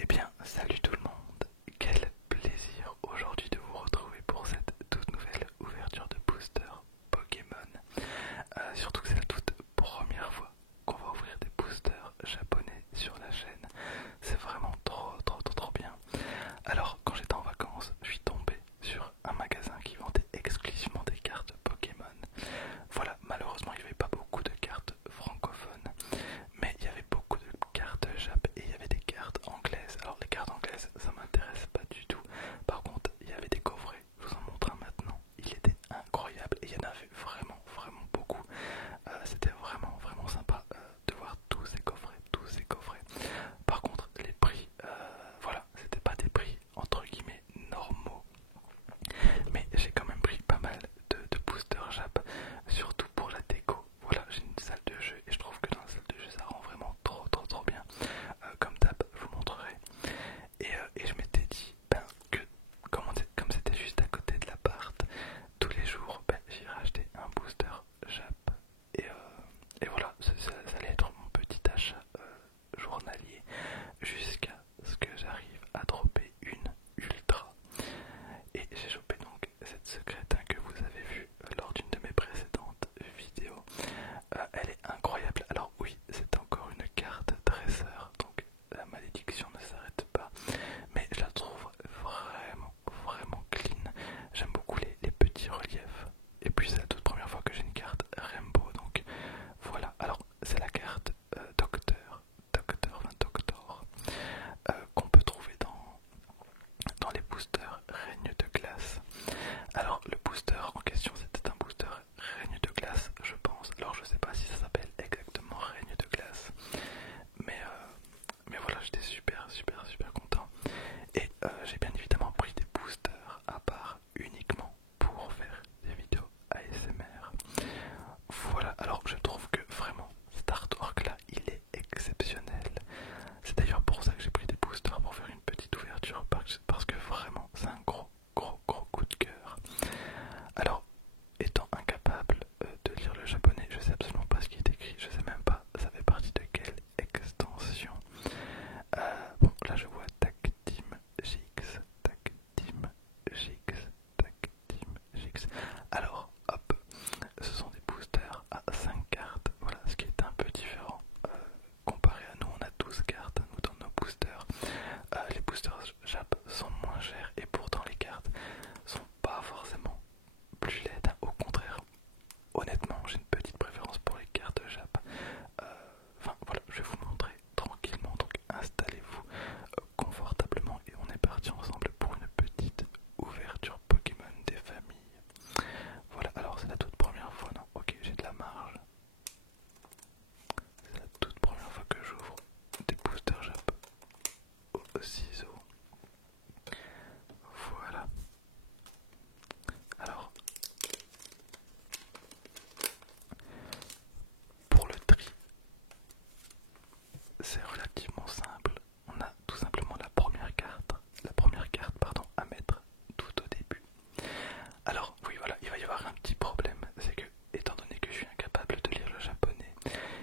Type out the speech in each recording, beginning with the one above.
Eh bien, salut tout le monde. Quel plaisir aujourd'hui de vous retrouver pour cette toute nouvelle ouverture de booster Pokémon. Surtout que c'est la toute première fois qu'on va ouvrir des boosters japonais sur la chaîne. C'est vraiment trop bien. Alors, quand j'étais en vacances, je suis tombé sur un magasin qui vendait exclusivement des cartes Pokémon. Voilà, malheureusement, il n'y avait pas beaucoup de cartes francophones, mais il y avait beaucoup de cartes Jap et il y avait des cartes anglaises. Alors les cartes anglaises, ça m'intéresse pas du tout. Par contre, il y avait des coffrets. Je vous en montre un maintenant. Il était incroyable et il y en avait vraiment beaucoup. C'était vraiment sympa de voir tous ces coffrets. Par contre, les prix, voilà, c'était pas des prix entre guillemets normaux. Mais j'ai quand même pris pas mal de boosters Jap, surtout pour la déco. Voilà, j'ai une salle de jeu et je trouve que dans la salle de jeu ça rend vraiment trop bien. Comme d'hab, je vous montrerai. Et je m'étais dit que comme c'était juste à côté de l'appart, tous les jours j'irais acheter un booster Jap. Et voilà, ça allait être mon petit achat journalier jusqu'à ce que j'arrive à dropper une ultra. Et j'ai chopé donc cette secrétaire que vous avez vue lors d'une de mes précédentes vidéos. Elle est incroyable. Alors oui, c'est encore une carte dresseur, donc la malédiction ne s'arrête pas. Mais je la trouve vraiment clean. J'aime beaucoup les petits reliefs. Et puis c'est la toute première fois que j'ai une carte Rainbow, donc voilà. Alors c'est la carte Doctor, qu'on peut trouver dans les boosters Règne de glace. Alors le booster en question c'était un booster Règne de glace je pense. Alors je sais pas si ça s'appelle exactement Règne de glace. Mais voilà, j'étais super content. Et j'ai bien évidemment pris des boosters à part uniquement pour faire des vidéos ASMR. Voilà, alors je trouve que vraiment cet artwork là il est exceptionnel. C'est d'ailleurs pour ça que j'ai pris des boosters pour faire une petite ouverture parce que vraiment c'est un gros coup de cœur. Alors, étant incapable de lire le japonais, je sais absolument pas ce qui est écrit, je sais même pas ça fait partie de quelle extension. Bon, là je vois Tag Team GX, Tag Team GX, Tag Team GX. Alors, hop, ce sont des boosters à 5 cartes, voilà, ce qui est un peu différent. Comparé à nous, on a 12 cartes, nous dans nos boosters. Les boosters Jap sont moins chers et pourtant les cartes sont pas forcément plus laides, au contraire. Honnêtement, j'ai une petite préférence pour les cartes Jap. Enfin voilà, je vais vous montrer tranquillement, donc installez-vous confortablement et on est parti ensemble pour une petite ouverture Pokémon des familles. Voilà, alors c'est la toute première fois, non? Ok, j'ai de la marge. C'est la toute première fois que j'ouvre des boosters Jap au ciseau. Voilà. Alors, pour le tri, c'est relativement simple. On a tout simplement la première carte pardon, à mettre tout au début. Alors oui voilà, il va y avoir un petit problème, c'est que étant donné que je suis incapable de lire le japonais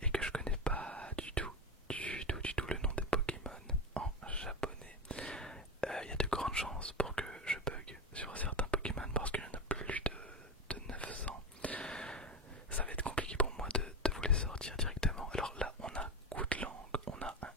et que je connais pas du tout le nom des Pokémon en japonais, il y a de grandes chances pour que je bug sur certains Pokémon parce qu'il y en a plus de 900. Ça va être compliqué pour moi de vous les sortir directement. Alors là on a Goodlang, on a un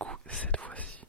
coup, cette fois-ci,